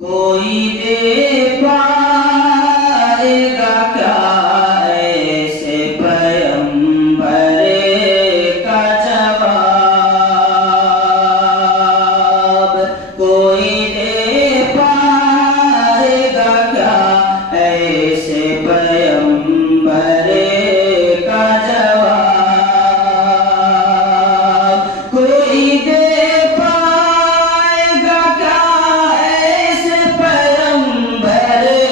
कोई दे पाएगा क्या ऐसे पैगंबरे का जवाब। कोई दे पाएगा क्या ऐसे पैगंबरे का जवाब। कोई दे पाएगा क्या ऐसे पैगंबरे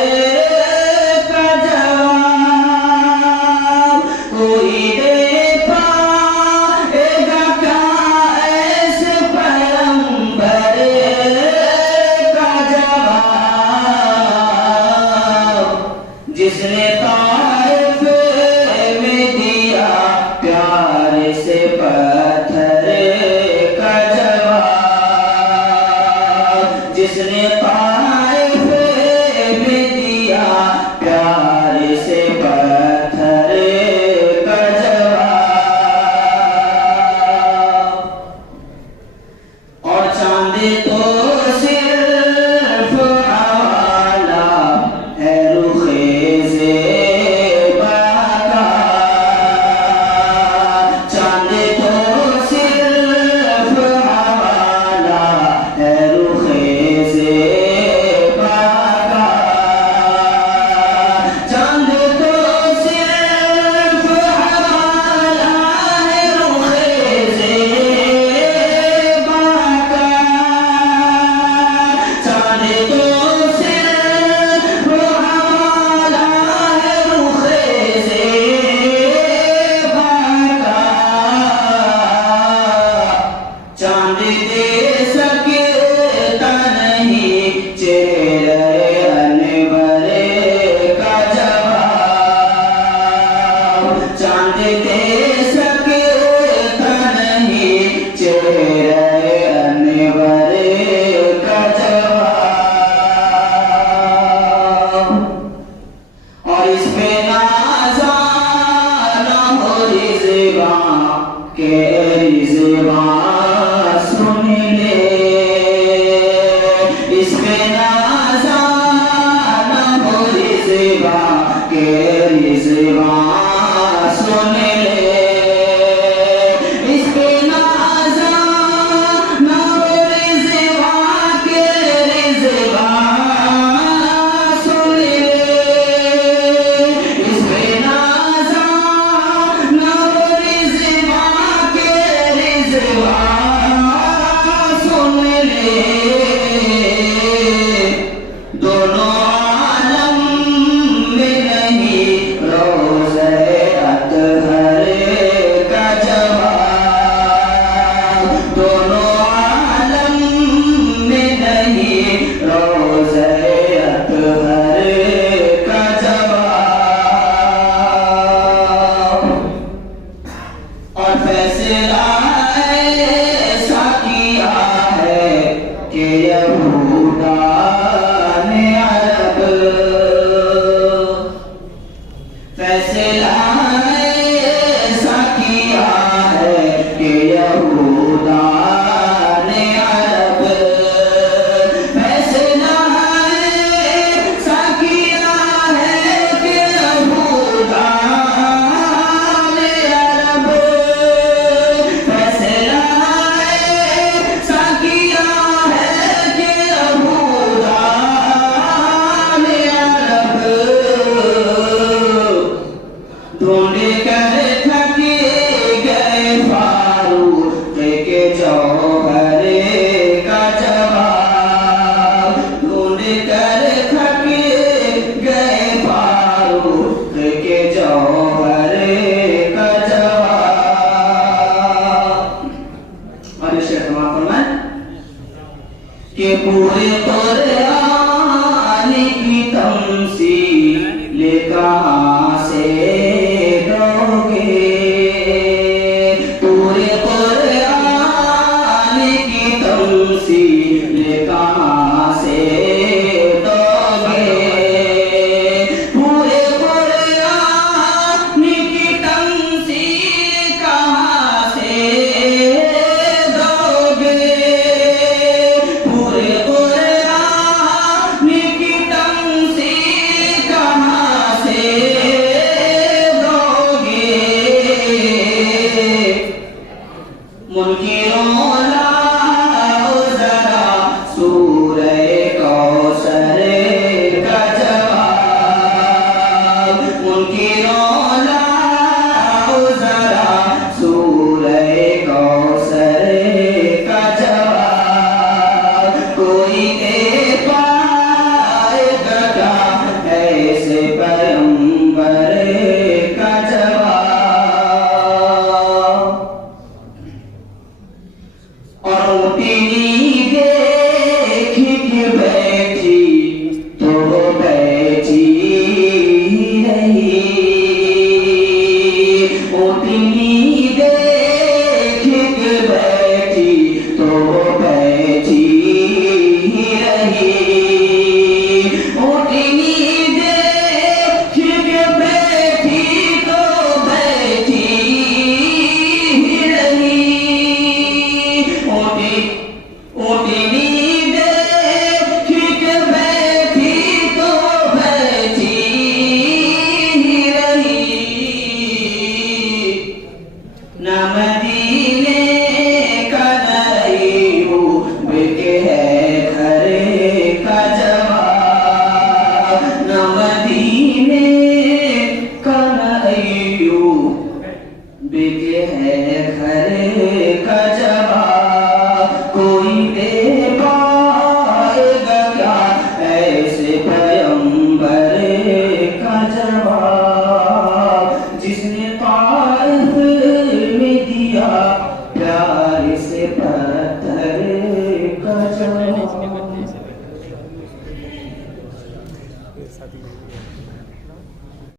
का जवाब। कोई दे पाएगा क्या ऐसे पैगंबरे का जवाब। जिसने ताइफ में दिया प्यार से पत्थर का जवाब। जिसने ताइफ में दिया प्यार से पत्थर का जवाब। और चांद तो सिर्फ आवाला है रुखे ज़ेबा का। चांद तो सिर्फ आवाला है रुखे ज़ेबा का। चांद तो सिर्फ आवाला है रुखे ज़ेबा का। चांद तो सिर्फ आवाला है रुखे ज़ेबा का। चांद दे सकता नहीं चेहरे अनवरे का जवाब। चांद दे सकता नहीं चेहरे अनवरे का जवाब। और इसमें नाज़ाना हो रिज़वान के रिज़वान सुन ले। इसमें नाज़ाना हो रिज़वान के रिज़वान सुन ले। इसमें नाज़ाना हो रिज़वान के रिज़वान सुन ले। इसमें नाज़ाना हो रिज़वान के रिज़वान सुन ले। दोनों आलम में नहीं रोज़े अतहर का जवाब। दोनों आलम में नहीं रोज़े अतहर का जवाब। और फैसला ऐसा किया है कि यहूदा ने अरब। फैसला ऐसा किया है कि यहूदा ने अरब। फैसला ऐसा किया है कि यहूदा ने अरब। फैसला ऐसा किया है कि यहूदा ने अरब। ढूंढ कर थक गए फारूक के जौहर का जवाब। ढूंढ कर थक गए फारूक के जौहर का जवाब। और इसे समाप्त फरमाएं कि पूरे कुरान की तमसील कहाँ से दोगे। पूरे कुरान की तमसील कहाँ से दोगे। पूरे कुरान की तमसील कहाँ से दोगे। पूरे कुरान साथ ही